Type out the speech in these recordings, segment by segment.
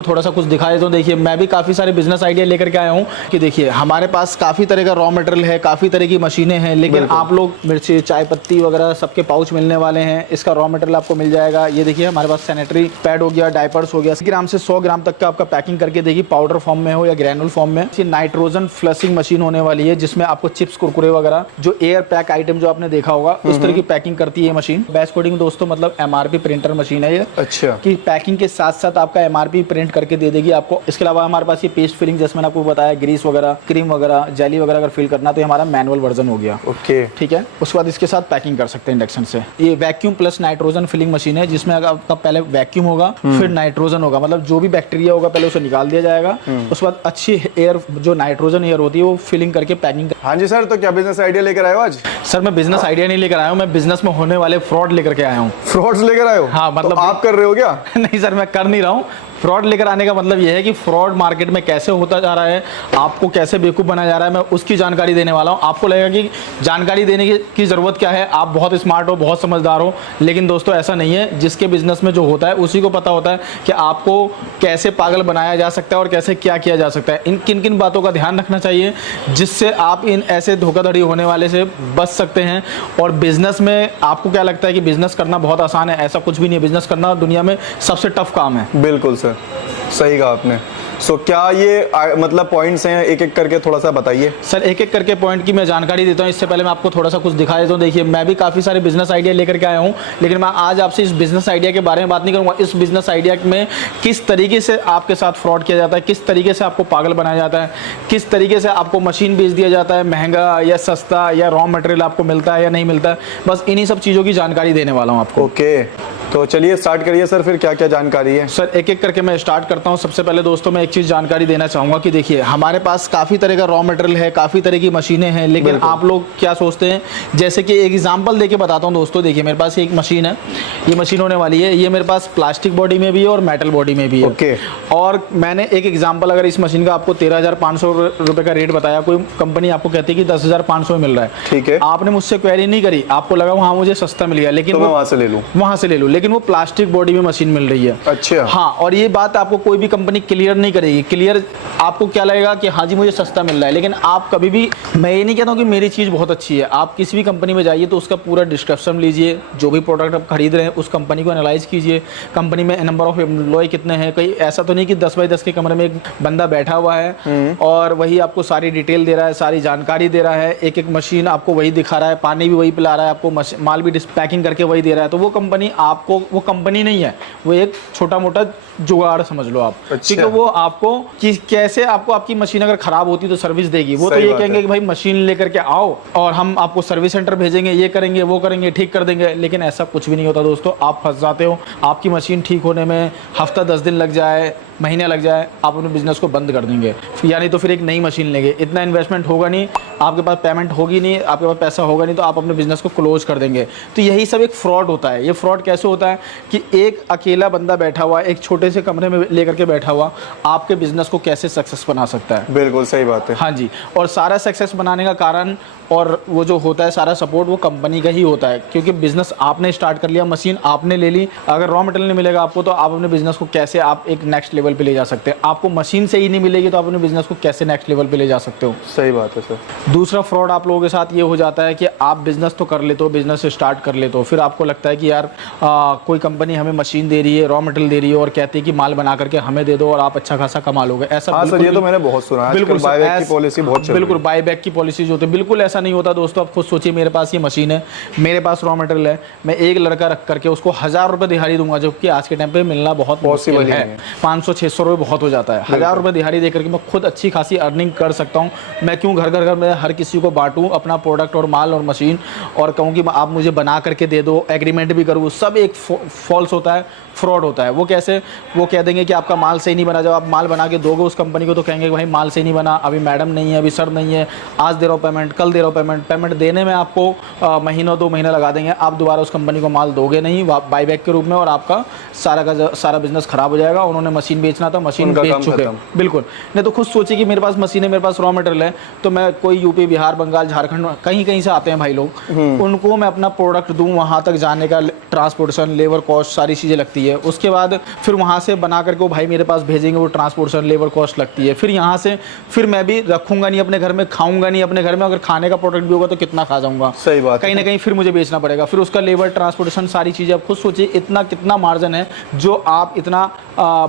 थोड़ा सा कुछ दिखाए तो देखिए मैं भी काफ़ी सारे बिजनेस आइडिया लेकर के आया हूँ कि देखिए हमारे पास काफ़ी तरह का रॉ मटेरियल है, काफ़ी तरह की मशीनें हैं, लेकिन आप लोग मिर्ची चाय पत्ती वगैरह सबके पाउच मिलने वाले हैं। इसका रॉ मटेरियल आपको मिल जाएगा। ये देखिए हमारे पास सैनिटरी पैड हो गया, डायपर्स हो गया, 80 ग्राम से 100 ग्राम तक का आपका पैकिंग करके देखिए, पाउडर फॉर्म में हो या ग्रैनुल फॉर्म में। ये नाइट्रोजन फ्लशिंग मशीन होने वाली है जिसमें आपको चिप्स कुरकुरे वगैरह जो एयर पैक आइटम जो आपने देखा होगा उस तरह की पैकिंग करती है मशीन। बैच कोडिंग दोस्तों मतलब MRP प्रिंटर मशीन है ये। अच्छा, कि पैकिंग के साथ साथ आपका MRP प्रिंट करके दे देगी आपको। इसके अलावा हमारे पास ये पेस्ट फिलिंग जैसे मैंने आपको बताया, ग्रीस वगैरह, क्रीम वगैरह, जेली वगैरह अगर फिल करना तो ये हमारा मैनुअल वर्जन हो गया। ओके, ठीक है। उसके बाद इसके साथ पैकिंग कर सकते हैं इंडक्शन से। ये vacuum plus nitrogen filling machine है जिसमें आपका पहले वैक्यूम होगा फिर नाइट्रोजन होगा, मतलब जो भी बैक्टीरिया होगा पहले उसे निकाल दिया जाएगा। उसके बाद अच्छी एयर जो नाइट्रोजन एयर होती है वो फिलिंग करके पैकिंग। हाँ जी सर, तो क्या बिजनेस आइडिया लेकर आए हो आज? सर मैं बिजनेस आइडिया नहीं लेकर आया हूँ, मैं बिजनेस में होने वाले फ्रॉड लेकर के आया हूँ। फ्रॉड्स लेकर आए हो? हाँ, मतलब तो आप कर रहे हो क्या? नहीं सर, मैं कर नहीं रहा हूँ। फ्रॉड लेकर आने का मतलब यह है कि फ्रॉड मार्केट में कैसे होता जा रहा है, आपको कैसे बेवकूफ़ बनाया जा रहा है, मैं उसकी जानकारी देने वाला हूँ। आपको लगेगा कि जानकारी देने की ज़रूरत क्या है, आप बहुत स्मार्ट हो, बहुत समझदार हो, लेकिन दोस्तों ऐसा नहीं है। जिसके बिजनेस में जो होता है उसी को पता होता है कि आपको कैसे पागल बनाया जा सकता है और कैसे क्या किया जा सकता है। इन किन किन बातों का ध्यान रखना चाहिए जिससे आप इन ऐसे धोखाधड़ी होने वाले से बच सकते हैं। और बिजनेस में आपको क्या लगता है कि बिजनेस करना बहुत आसान है? ऐसा कुछ भी नहीं है। बिजनेस करना दुनिया में सबसे टफ काम है। बिल्कुल सर, सही कहा आपने। सो क्या ये मतलब पॉइंट्स हैं, एक एक करके थोड़ा सा बताइए। सर एक एक करके पॉइंट की मैं जानकारी देता हूँ। इससे पहले मैं आपको थोड़ा सा कुछ दिखा देता हूँ। देखिए मैं भी काफ़ी सारे बिजनेस आइडिया लेकर के आया हूँ, लेकिन मैं आज आपसे इस बिजनेस आइडिया के बारे में बात नहीं करूँगा। इस बिजनेस आइडिया में किस तरीके से आपके साथ फ्रॉड किया जाता है, किस तरीके से आपको पागल बनाया जाता है, किस तरीके से आपको मशीन बेच दिया जाता है महंगा या सस्ता, या रॉ मटेरियल आपको मिलता है या नहीं मिलता है। बस इन्हीं सब चीज़ों की जानकारी देने वाला हूँ आपको। ओके, तो चलिए स्टार्ट करिए सर, फिर क्या क्या जानकारी है? सर एक एक करके मैं स्टार्ट करता हूँ। सबसे पहले दोस्तों मैं एक चीज़ जानकारी देना चाहूँगा कि देखिए हमारे पास काफ़ी तरह का रॉ मटेरियल है, काफ़ी तरह की मशीनें हैं, लेकिन आप लोग क्या सोचते हैं, जैसे कि एक एग्जांपल देके बताता हूँ दोस्तों। देखिए मेरे पास एक मशीन है, ये मशीन होने वाली है। ये मेरे पास प्लास्टिक बॉडी में भी है और मेटल बॉडी में भी है। ओके। और मैंने एक एग्जाम्पल, अगर इस मशीन का आपको 13,500 रुपये का रेट बताया, कोई कंपनी आपको कहती है कि 10,500 में मिल रहा है, ठीक है, आपने मुझसे क्वेरी नहीं करी, आपको लगा हाँ मुझे सस्ता मिल गया, लेकिन तो मैं वहाँ से ले लूँ, लेकिन वो प्लास्टिक बॉडी में मशीन मिल रही है। अच्छा, हाँ, और ये बात आपको कोई भी कंपनी क्लियर नहीं करेगी। क्लियर आपको क्या लगेगा कि हाँ जी मुझे सस्ता मिल रहा है, लेकिन आप कभी भी, मैं ये नहीं कहता हूँ कि मेरी चीज़ बहुत अच्छी है, आप किसी भी कंपनी में जाइए तो उसका पूरा डिस्क्रिप्शन लीजिए, जो भी प्रोडक्ट आप खरीद रहे हैं उस कंपनी को एनालाइज कीजिए, कंपनी में नंबर ऑफ एम्प्लॉय कितने हैं। कहीं ऐसा तो नहीं कि 10 बाई 10 के कमरे में एक बंदा बैठा हुआ है और वही आपको सारी डिटेल दे रहा है, सारी जानकारी दे रहा है, एक एक मशीन आपको वही दिखा रहा है, पानी भी वही पिला रहा है, आपको माल भी पैकिंग करके वही दे रहा है। तो वो कंपनी आपको, वो कंपनी नहीं है, वो एक छोटा मोटा जुगाड़ समझ लो आप। अच्छा। ठीक है, वो आपको कि कैसे आपको आपकी मशीन अगर खराब होती तो सर्विस देगी। वो तो ये कहेंगे कि भाई मशीन लेकर के आओ और हम आपको सर्विस सेंटर भेजेंगे, ये करेंगे वो करेंगे, ठीक कर देंगे, लेकिन ऐसा कुछ भी नहीं होता दोस्तों। आप फंस जाते हो। आपकी मशीन ठीक होने में हफ्ता 10 दिन लग जाए, महीने लग जाए, आप अपने बिजनेस को बंद कर देंगे, यानी तो फिर एक नई मशीन लेंगे। इतना इन्वेस्टमेंट होगा नहीं, आपके पास पेमेंट होगी नहीं, आपके पास पैसा होगा नहीं, तो आप अपने बिजनेस को क्लोज कर देंगे। तो यही सब एक फ्रॉड होता है। ये फ्रॉड कैसे होता है कि एक अकेला बंदा बैठा हुआ, एक छोटे से कमरे में लेकर के बैठा हुआ, आपके बिजनेस को कैसे सक्सेस बना सकता है। बिल्कुल सही बात है। हाँ जी, और सारा सक्सेस बनाने का कारण और वो जो होता है सारा सपोर्ट वो कंपनी का ही होता है, क्योंकि बिजनेस आपने स्टार्ट कर लिया, मशीन आपने ले ली, अगर रॉ मटेरियल नहीं मिलेगा आपको तो आप अपने बिजनेस को कैसे आप एक नेक्स्ट लेवल पे ले जा सकते हैं। आपको मशीन से ही नहीं मिलेगी तो आप अपने बिजनेस को कैसे नेक्स्ट लेवल पे ले जा सकते हो। सही बात है सर। दूसरा फ्रॉड आप लोगों के साथ ये हो जाता है कि आप बिजनेस तो कर लेते हो, बिजनेस स्टार्ट कर लेते हो, फिर आपको लगता है कि यार कोई कंपनी हमें मशीन दे रही है, रॉ मटेरियल दे रही है और कहती है कि माल बना करके हमें दे दो और आप अच्छा खासा कमा लोगे। ऐसा हाँ सर, ये तो मैंने बहुत सुना है। बिल्कुल बायबैक की पॉलिसी बहुत चल रही है। बिल्कुल बायबैक की पॉलिसी जो होती है, बिल्कुल ऐसा नहीं होता दोस्तों। आप खुद सोचिए, मेरे पास ये मशीन है, मेरे पास रॉ मटेरियल है, मैं एक लड़का रख करके उसको 1000 रुपये दिहाड़ी दूंगा, जो कि आज के टाइम पे मिलना बहुत मुश्किल है। 500-600 रुपये बहुत हो जाता है। 1000 रुपये दिहाड़ी दे करके मैं खुद अच्छी खासी अर्निंग कर सकता हूँ। मैं क्यों घर घर में हर किसी को बांटूँ अपना प्रोडक्ट और माल और मशीन, और कहूँ कि आप मुझे बना करके दे दो, एग्रीमेंट भी करूँ। सब एक फॉल्स होता है, फ्रॉड होता है। वो कैसे, वो कह देंगे कि आपका माल सही नहीं बना, जब आप माल बना के दोगे उस कंपनी को तो कहेंगे भाई माल सही नहीं बना, अभी मैडम नहीं है, अभी सर नहीं है, आज दे रहा हूँ पेमेंट, कल दे रहा हूँ पेमेंट देने में आपको महीनों 2 महीने लगा देंगे। आप दोबारा उस कंपनी को माल दोगे नहीं बाईबैक के रूप में, और आपका सारा का सारा बिजनेस खराब हो जाएगा। उन्होंने मशीन बेचना था, मशीन बेच चुके हैं। बिल्कुल नहीं तो खुद सोचिए कि मेरे पास मशीन है, मेरे पास रॉ मटेरियल है, तो मैं कोई यूपी, बिहार, बंगाल, झारखंड, कहीं कहीं से आते हैं भाई लोग, उनको मैं अपना प्रोडक्ट दूं, वहाँ तक जाने का ट्रांसपोर्टेशन, लेबर कॉस्ट, सारी चीज़ें लगती है। उसके बाद फिर वहाँ से बना करके वो भाई मेरे पास भेजेंगे, वो ट्रांसपोर्टेशन, लेबर कॉस्ट लगती है। फिर यहाँ से फिर मैं भी रखूँगा नहीं अपने घर में, खाऊंगा नहीं अपने घर में, अगर खाने का प्रोडक्ट भी होगा तो कितना खा जाऊँगा, सही बात, कहीं ना कहीं फिर मुझे बेचना पड़ेगा, फिर उसका लेबर, ट्रांसपोर्टेशन, सारी चीज़ें। आप खुद सोचिए इतना कितना मार्जिन है जो आप इतना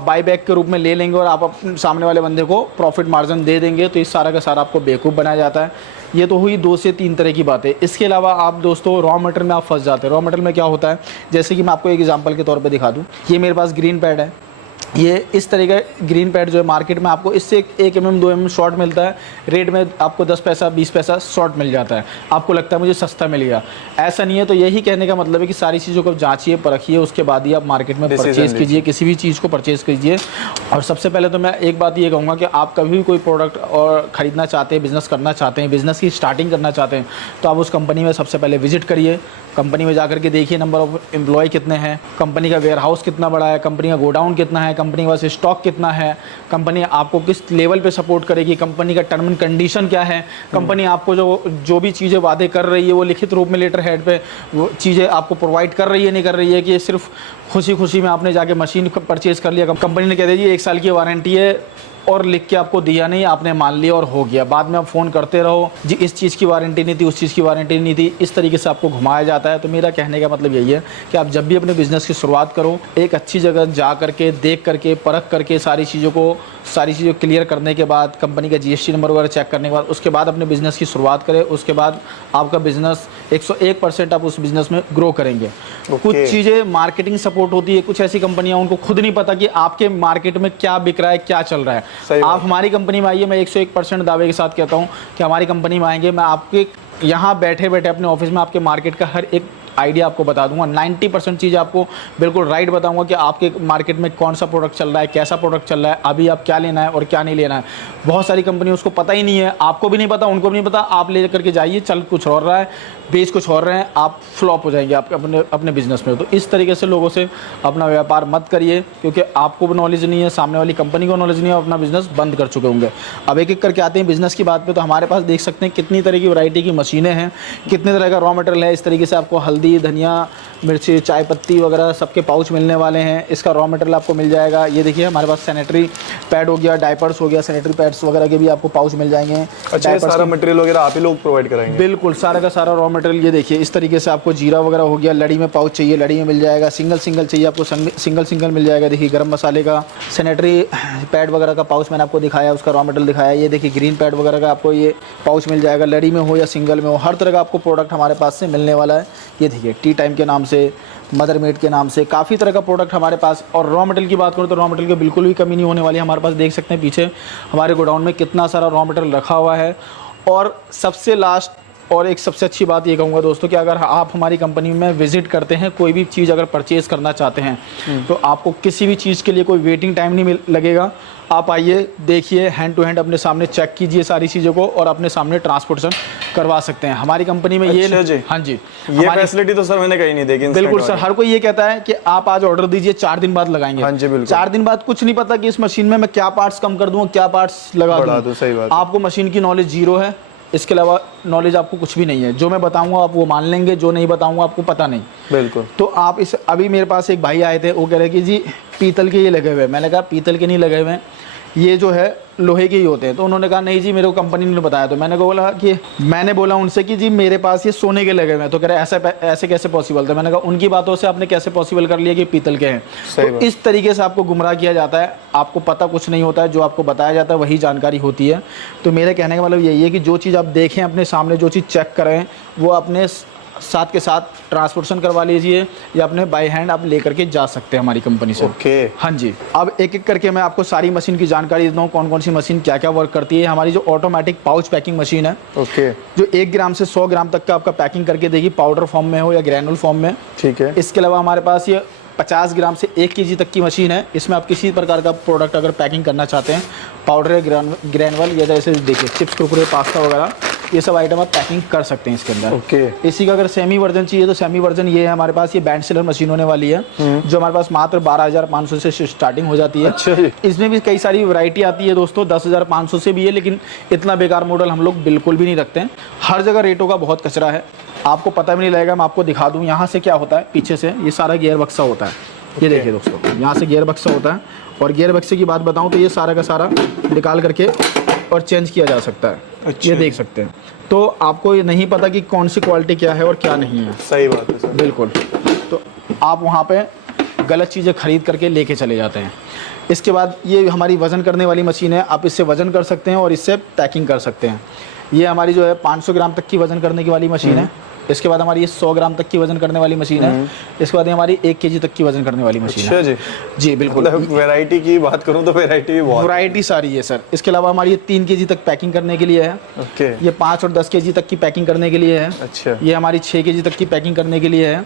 बाईबैक के रूप में ले लेंगे और आप अपने सामने वाले बंदे को प्रॉफिट मार्जिन दे देंगे, तो इस सारा का सारा आपको बेवकूफ़ बनाया जाता है। ये तो हुई 2 से 3 तरह की बातें। इसके अलावा आप दोस्तों रॉ मटेरियल में आप फंस जाते हैं। रॉ मटेरियल में क्या होता है, जैसे कि मैं आपको एक एग्जांपल के तौर पे दिखा दूं, ये मेरे पास ग्रीन पैड है, ये इस तरह का ग्रीन पैड जो है मार्केट में आपको इससे 1 mm 2 mm शॉर्ट मिलता है, रेट में आपको 10 पैसा 20 पैसा शॉर्ट मिल जाता है, आपको लगता है मुझे सस्ता मिल गया, ऐसा नहीं है। तो यही कहने का मतलब है कि सारी चीज़ों को जांचिए, परखिए, उसके बाद ही आप मार्केट में परचेज़ कीजिए, किसी भी चीज़ को परचेज़ कीजिए। और सबसे पहले तो मैं एक बात ये कहूँगा कि आप कभी भी कोई प्रोडक्ट और ख़रीदना चाहते हैं, बिज़नेस करना चाहते हैं, बिज़नेस की स्टार्टिंग करना चाहते हैं, तो आप उस कंपनी में सबसे पहले विजिट करिए, कंपनी में जाकर के देखिए नंबर ऑफ एम्प्लॉय कितने हैं, कंपनी का वेयर हाउस कितना बड़ा है, कंपनी का गोडाउन कितना है, कंपनी के पास स्टॉक कितना है, कंपनी आपको किस लेवल पे सपोर्ट करेगी, कंपनी का टर्म एंड कंडीशन क्या है, कंपनी आपको जो भी चीज़ें वादे कर रही है वो लिखित रूप में लेटर हेड पे वो चीज़ें आपको प्रोवाइड कर रही है, नहीं कर रही है, कि ये सिर्फ खुशी खुशी में आपने जाके मशीन परचेज़ कर लिया, कंपनी ने कह दिया 1 साल की वारंटी है और लिख के आपको दिया नहीं, आपने मान लिया और हो गया, बाद में आप फ़ोन करते रहो जी इस चीज़ की वारंटी नहीं थी, उस चीज़ की वारंटी नहीं थी, इस तरीके से आपको घुमाया जाता है। तो मेरा कहने का मतलब यही है कि आप जब भी अपने बिज़नेस की शुरुआत करो, एक अच्छी जगह जा करके, देख करके, परख करके, सारी चीज़ों क्लियर करने के बाद, कंपनी का GST नंबर वगैरह चेक करने के बाद, उसके बाद अपने बिज़नेस की शुरुआत करें। उसके बाद आपका बिज़नेस 101% आप उस बिज़नेस में ग्रो करेंगे। कुछ चीज़ें मार्केटिंग सपोर्ट होती है, कुछ ऐसी कंपनियां उनको खुद नहीं पता कि आपके मार्केट में क्या बिक रहा है, क्या चल रहा है। आप हमारी कंपनी में आइए, मैं 101% दावे के साथ कहता हूँ कि हमारी कंपनी में आएंगे, मैं आपके यहाँ बैठे बैठे अपने ऑफिस में आपके मार्केट का हर एक आइडिया आपको बता दूंगा, 90% चीज़ आपको बिल्कुल राइट बताऊंगा कि आपके मार्केट में कौन सा प्रोडक्ट चल रहा है, कैसा प्रोडक्ट चल रहा है, अभी आप क्या लेना है और क्या नहीं लेना है। बहुत सारी कंपनी उसको पता ही नहीं है, आपको भी नहीं पता, उनको भी नहीं पता, आप ले करके जाइए, चल कुछ और रहा है, बेच कुछ और रहे हैं, आप फ्लॉप हो जाएंगे आपके अपने बिजनेस में। तो इस तरीके से लोगों से अपना व्यापार मत करिए, क्योंकि आपको भी नॉलेज नहीं है, सामने वाली कंपनी को नॉलेज नहीं है, अपना बिजनेस बंद कर चुके होंगे। अब एक एक करके आते हैं बिजनेस की बात पे, तो हमारे पास देख सकते हैं कितनी तरह की वैरायटी की मशीनें हैं, कितने तरह का रॉ मटेरियल है। इस तरीके से आपको हल्दी, धनिया, मिर्ची, चाय पत्ती वगैरह सबके पाउच मिलने वाले हैं। इसका रॉ मटेरियल आपको मिल जाएगा। ये देखिए हमारे पास सैनिटरी पैड हो गया, डायपर्स हो गया, सैनिटरी पैड्स वगैरह के भी आपको पाउच मिल जाएंगे। अच्छा, ये सारा मटेरियल वगैरह आप ही लोग प्रोवाइड कराएंगे? बिल्कुल, सारा का सारा रॉ मटेरियल। ये देखिए इस तरीके से आपको जीरा वगैरह हो गया, लड़ी में पाउच चाहिए लड़ी में मिल जाएगा, सिंगल चाहिए आपको सिंगल मिल जाएगा। देखिए गरम मसाले का, सैनिटरी पैड वगैरह का पाउच मैंने आपको दिखाया, उसका रॉ मटेरियल दिखाया। ये देखिए ग्रीन पैड वगैरह का आपको ये पाउच मिल जाएगा, लड़ी में हो या सिंगल में हो, हर तरह का आपको प्रोडक्ट हमारे पास से मिलने वाला है। ये देखिए टी टाइम के नाम से, मदर मेड के नाम से, काफ़ी तरह का प्रोडक्ट हमारे पास। और रॉ मटेरियल की बात करूँ तो रॉ मटेरियल की बिल्कुल भी कमी नहीं होने वाली है। हमारे पास देख सकते हैं पीछे हमारे गोडाउन में कितना सारा रॉ मटेरियल रखा हुआ है। और सबसे लास्ट और एक सबसे अच्छी बात ये कहूँगा दोस्तों कि अगर आप हमारी कंपनी में विजिट करते हैं, कोई भी चीज़ अगर परचेज़ करना चाहते हैं तो आपको किसी भी चीज़ के लिए कोई वेटिंग टाइम नहीं लगेगा। आप आइए, देखिए, हैंड टू हैंड अपने सामने चेक कीजिए सारी चीज़ों को और अपने सामने ट्रांसपोर्टेशन करवा सकते हैं हमारी कंपनी में। अच्छा जी। हाँ जी, ये फैसिलिटी तो सर मैंने कहीं नहीं देखी। बिल्कुल सर, हर कोई ये कहता है कि आप आज ऑर्डर दीजिए, 4 दिन बाद लगाएंगे। हाँ जी बिल्कुल। 4 दिन बाद कुछ नहीं पता कि इस मशीन में मैं क्या पार्ट्स कम कर दूँ, क्या पार्ट्स लगा दूँ। सही बात। आपको मशीन की नॉलेज जीरो है, इसके अलावा नॉलेज आपको कुछ भी नहीं है। जो मैं बताऊंगा आप वो मान लेंगे, जो नहीं बताऊंगा आपको पता नहीं। बिल्कुल। तो आप इस अभी मेरे पास एक भाई आए थे, वो कह रहे कि जी पीतल के ये लगे हुए हैं। मैंने कहा पीतल के नहीं लगे हुए हैं, ये जो है लोहे के ही होते हैं। तो उन्होंने कहा नहीं जी मेरे को कंपनी ने बताया। तो मैंने बोला उनसे कि जी मेरे पास ये सोने के लगे हुए हैं। तो कह रहे ऐसे कैसे पॉसिबल था। मैंने कहा उनकी बातों से आपने कैसे पॉसिबल कर लिया कि पीतल के हैं। तो इस तरीके से आपको गुमराह किया जाता है, आपको पता कुछ नहीं होता है, जो आपको बताया जाता है वही जानकारी होती है। तो मेरे कहने का मतलब यही है कि जो चीज़ आप देखें अपने सामने, जो चीज़ चेक करें, वो अपने साथ के साथ ट्रांसपोर्टेशन करवा लीजिए या अपने बाय हैंड आप लेकर के जा सकते हैं हमारी कंपनी से। ओके। हाँ जी। अब एक एक करके मैं आपको सारी मशीन की जानकारी देता हूँ, कौन कौन सी मशीन क्या क्या वर्क करती है। हमारी जो ऑटोमेटिक पाउच पैकिंग मशीन है, ओके, जो 1 ग्राम से 100 ग्राम तक का आपका पैकिंग करके देगी, पाउडर फॉर्म में हो या ग्रैनुल फॉर्म में। ठीक है। इसके अलावा हमारे पास ये 50 ग्राम से 1 kg तक की मशीन है। इसमें आप किसी प्रकार का प्रोडक्ट अगर पैकिंग करना चाहते हैं, पाउडर या ग्रैनुअल या जैसे देखिए चिप्स, कुरकुरे, पास्ता वगैरह, ये सब आइटम आप पैकिंग कर सकते हैं इसके अंदर। ओके। इसी का अगर सेमी वर्जन चाहिए तो सेमी वर्जन ये है हमारे पास, ये बैंड सीलर मशीन होने वाली है जो हमारे पास मात्र 12,500 से स्टार्टिंग हो जाती है। अच्छा जी। इसमें भी कई सारी वैरायटी आती है दोस्तों, 10,500 से भी है, लेकिन इतना बेकार मॉडल हम लोग बिल्कुल भी नहीं रखते हैं। हर जगह रेटों का बहुत कचरा है, आपको पता भी नहीं लगेगा। मैं आपको दिखा दूँ यहाँ से क्या होता है, पीछे से ये सारा गियर बक्सा होता है। ये देखिए दोस्तों, यहाँ से गियर बक्सा होता है, और गियर बक्से की बात बताऊँ तो ये सारा का सारा निकाल करके और चेंज किया जा सकता है। अच्छा। ये देख सकते हैं। तो आपको ये नहीं पता कि कौन सी क्वालिटी क्या है और क्या नहीं है। सही बात है सर। बिल्कुल, तो आप वहाँ पे गलत चीज़ें खरीद करके लेके चले जाते हैं। इसके बाद ये हमारी वज़न करने वाली मशीन है, आप इससे वज़न कर सकते हैं और इससे पैकिंग कर सकते हैं। ये हमारी जो है 500 ग्राम तक की वज़न करने की वाली मशीन है। इसके बाद हमारी ये 100 ग्राम तक की वज़न करने वाली मशीन है। इसके बाद ये हमारी 1 केजी तक की वज़न करने वाली मशीन है। अच्छा जी। जी बिल्कुल। मतलब वैरायटी की बात करूं तो वैरायटी भी बहुत वैरायटी सारी है सर। इसके अलावा हमारी ये 3 केजी तक पैकिंग करने के लिए है। ओके। ये 5 और 10 केजी तक की पैकिंग करने के लिए है। अच्छा। ये हमारी 6 केजी तक की पैकिंग करने के लिए है।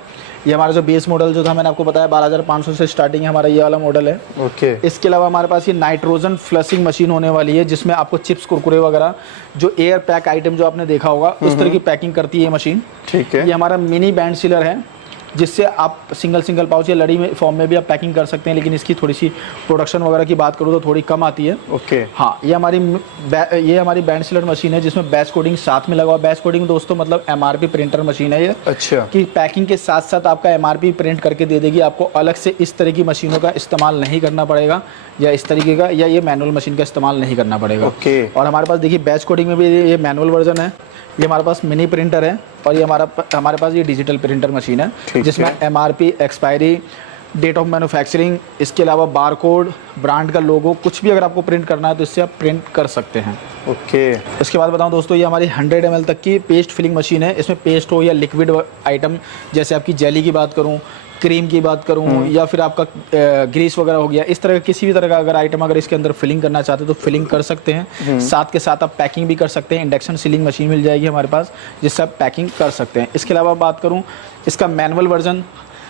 ये हमारा जो बेस मॉडल जो था मैंने आपको बताया 12,500 से स्टार्टिंग है, हमारा ये वाला मॉडल है। ओके। इसके अलावा हमारे पास ये नाइट्रोजन फ्लशिंग मशीन होने वाली है, जिसमें आपको चिप्स कुरकुरे वगैरह जो एयर पैक आइटम जो आपने देखा होगा उस तरह की पैकिंग करती है ये मशीन। ठीक है। ये हमारा मिनी बैंड सीलर है, जिससे आप सिंगल पाउच या लड़ी में फॉर्म में भी आप पैकिंग कर सकते हैं, लेकिन इसकी थोड़ी सी प्रोडक्शन वगैरह की बात करूँ तो थोड़ी कम आती है। ओके। हाँ, ये हमारी बैंड सीलर मशीन है जिसमें बैच कोडिंग साथ में लगा हुआ। बैच कोडिंग दोस्तों मतलब MRP प्रिंटर मशीन है ये। अच्छा। कि पैकिंग के साथ साथ आपका MRP प्रिंट करके दे देगी, आपको अलग से इस तरह की मशीनों का इस्तेमाल नहीं करना पड़ेगा, या इस तरीके का या ये मैनुअल मशीन का इस्तेमाल नहीं करना पड़ेगा। ओके। और हमारे पास देखिए बैच कोडिंग में भी ये मैनुअल वर्जन है, ये हमारे पास मिनी प्रिंटर है, और ये हमारे पास ये डिजिटल प्रिंटर मशीन है जिसमें MRP, expiry, date of manufacturing, इसके अलावा बारकोड, ब्रांड का लोगो, कुछ भी अगर आपको प्रिंट करना है तो इससे आप प्रिंट कर सकते हैं। ओके। इसके बाद बताऊं दोस्तों, ये हमारी 100 ml तक की पेस्ट फिलिंग मशीन है। इसमें पेस्ट हो या लिक्विड आइटम, जैसे आपकी जेली की बात करूं, क्रीम की बात करूं, या फिर आपका ग्रीस वगैरह हो गया, इस तरह का किसी भी तरह का अगर आइटम अगर इसके अंदर फिलिंग करना चाहते हैं तो फिलिंग कर सकते हैं। साथ के साथ आप पैकिंग भी कर सकते हैं। इंडक्शन सीलिंग मशीन मिल जाएगी हमारे पास, जिससे आप पैकिंग कर सकते हैं। इसके अलावा बात करूं इसका मैनुअल वर्जन,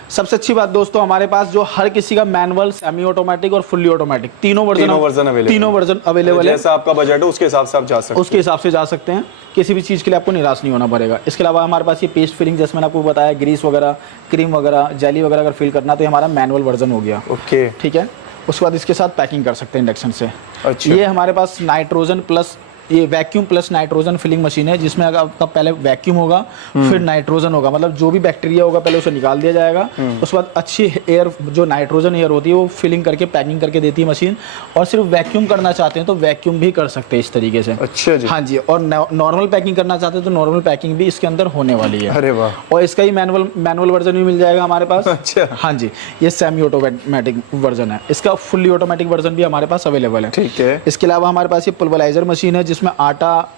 सबसे अच्छी बात दोस्तों हमारे पास जो हर किसी का मैनुअल, सेमी ऑटोमेटिक और फुल्ली ऑटोमेटिक तीनों वर्जन अवेलेबल है। जैसा आपका बजट हो उसके हिसाब से आप जा सकते हैं। उसके हिसाब से जा सकते हैं, किसी भी चीज़ के लिए आपको निराश नहीं होना पड़ेगा। इसके अलावा हमारे पास ये पेस्ट फिलिंग, जैसे मैंने आपको बताया, ग्रीस वगैरह, क्रीम वगैरह, जेली वगैरह अगर फिल करना तो ये हमारा मैनुअल वर्जन हो गया। ओके। ठीक है। उसके बाद इसके साथ पैकिंग कर सकते हैं इंडक्शन से। अच्छा। ये हमारे पास नाइट्रोजन प्लस, ये vacuum plus nitrogen filling machine है, जिसमें अगर आपका पहले वैक्यूम होगा फिर नाइट्रोजन होगा, मतलब जो भी बैक्टीरिया होगा पहले उसे निकाल दिया जाएगा। उसके बाद अच्छी एयर, जो नाइट्रोजन एयर होती है वो फिलिंग करके पैकिंग करके देती है मशीन। और सिर्फ वैक्यूम करना चाहते हैं तो वैक्यूम भी कर सकते हैं इस तरीके से। अच्छा जी। हाँ जी। और नॉर्मल पैकिंग करना चाहते हैं तो नॉर्मल पैकिंग भी इसके अंदर होने वाली है। अरे वाह। और इसका ही मैनुअल वर्जन भी मिल जाएगा हमारे पास। अच्छा। हाँ जी। ये सेमी ऑटोमेटिक वर्जन है, इसका फुल्ली ऑटोमेटिक वर्जन भी हमारे पास अवेलेबल है। ठीक है। इसके अलावा हमारे पास ये पल्वराइजर मशीन है, जिसमें आटा,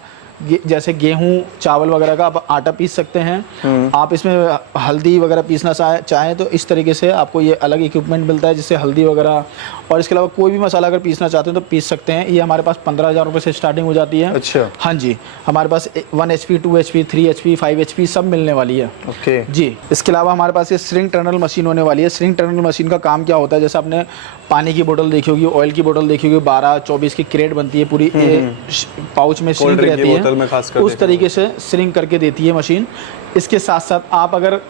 जैसे गेहूं, चावल वगैरह का आप आटा पीस सकते हैं। आप इसमें हल्दी वगैरह पीसना चाहें तो इस तरीके से आपको ये अलग इक्विपमेंट मिलता है, जिससे हल्दी वगैरह, और इसके अलावा कोई भी मसाला अगर पीसना चाहते हैं तो पीस सकते हैं। ये हमारे पास 15,000 रुपये से स्टार्टिंग हो जाती है। अच्छा। हाँ जी। हमारे पास 1 HP, 2 HP, 3 HP, 5 HP सब मिलने वाली है। ओके जी। इसके अलावा हमारे पास ये स्ट्रिंग टनल मशीन होने वाली है। स्ट्रिंग टनल मशीन का काम क्या होता है, जैसे आपने पानी की बोतल देखी होगी, ऑयल की बोतल देखी होगी, 12-24 की क्रेट बनती है पूरी, पाउच में श्रिंक रहती है, उस तरीके से श्रिंक करके देती है मशीन। इसके साथ साथ आप अगर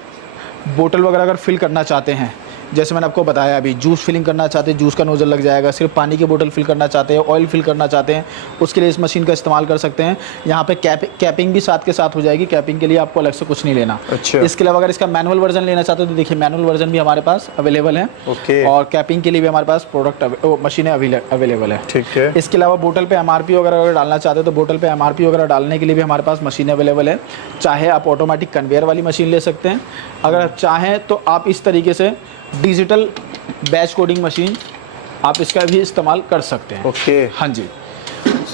बोतल वगैरह अगर फिल करना चाहते हैं, जैसे मैंने आपको बताया अभी, जूस फिलिंग करना चाहते हैं, जूस का नोजल लग जाएगा। सिर्फ पानी की बोतल फिल करना चाहते हैं, ऑयल फिल करना चाहते हैं, उसके लिए इस मशीन का इस्तेमाल कर सकते हैं। यहाँ पे कैपिंग भी साथ के साथ हो जाएगी, कैपिंग के लिए आपको अलग से कुछ नहीं लेना। अच्छा। इसके अलावा अगर इसका मैनुअल वर्जन लेना चाहते हैं तो देखिए मैनुअल वर्जन भी हमारे पास अवेलेबल है। ओके। और कैपिंग के लिए भी हमारे पास मशीनें अवेलेबल है। ठीक है। इसके अलावा बोतल पे MRP वगैरह अगर डालना चाहते हैं तो बोतल पे MRP वगैरह डालने के लिए भी हमारे पास मशीनें अवेलेबल है। चाहे आप ऑटोमेटिक कन्वेयर वाली मशीन ले सकते हैं, अगर आप चाहें तो आप इस तरीके से डिजिटल बैच कोडिंग मशीन आप इसका भी इस्तेमाल कर सकते हैं। ओके। हाँ जी।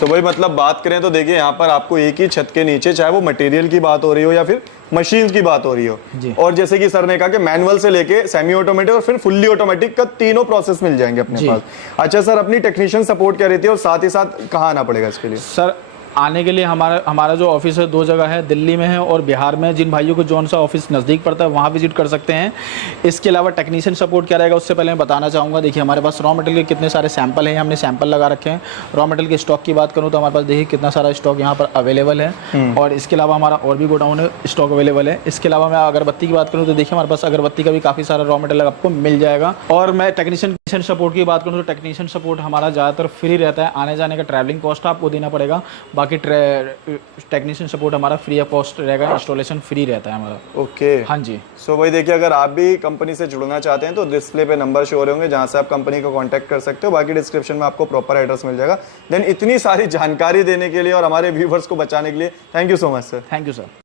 तो भाई मतलब बात करें तो देखिए यहाँ पर आपको एक ही छत के नीचे, चाहे वो मटेरियल की बात हो रही हो या फिर मशीन की बात हो रही हो, और जैसे कि सर ने कहा कि मैनुअल से लेके सेमी ऑटोमेटिक और फिर फुल्ली ऑटोमेटिक का तीनों प्रोसेस मिल जाएंगे अपने पास। अच्छा सर, अपनी टेक्नीशियन सपोर्ट क्या रहती है और साथ ही साथ कहाँ आना पड़ेगा इसके लिए? सर आने के लिए हमारा जो ऑफिस है 2 जगह है, दिल्ली में है और बिहार में। जिन भाइयों को जौन सा ऑफिस नज़दीक पड़ता है वहाँ विजिट कर सकते हैं। इसके अलावा टेक्नीशियन सपोर्ट क्या रहेगा उससे पहले मैं बताना चाहूँगा। देखिए हमारे पास रॉ मटेरियल के कितने सारे सैंपल हैं, हमने सैंपल लगा रखे हैं। रॉ मटेरियल के स्टॉक की बात करूँ तो हमारे पास देखिए कितना सारा स्टॉक यहाँ पर अवेलेबल है। और इसके अलावा हमारा और भी गोडाउन है, स्टॉक अवेलेबल है। इसके अलावा मैं अगरबत्ती की बात करूँ तो देखिए हमारे पास अगरबत्ती का भी काफ़ी सारा रॉ मटेरियल आपको मिल जाएगा। और मैं टेक्नीशियन सपोर्ट की बात करूँ तो टेक्नीशियन सपोर्ट हमारा ज़्यादातर फ्री रहता है। आने जाने का ट्रैवलिंग कॉस्ट आपको देना पड़ेगा, बाकी टेक्नीशियन सपोर्ट हमारा फ्री ऑफ कॉस्ट रहेगा, इंस्टॉलेशन फ्री रहता है हमारा। ओके, हाँ जी। सो भाई देखिए, अगर आप भी कंपनी से जुड़ना चाहते हैं तो डिस्प्ले पे नंबर शो हो रहे होंगे जहां से आप कंपनी को कांटेक्ट कर सकते हो। बाकी डिस्क्रिप्शन में आपको प्रॉपर एड्रेस मिल जाएगा। देन इतनी सारी जानकारी देने के लिए और हमारे व्यूवर्स को बचाने के लिए thank you so much sir. Thank you sir.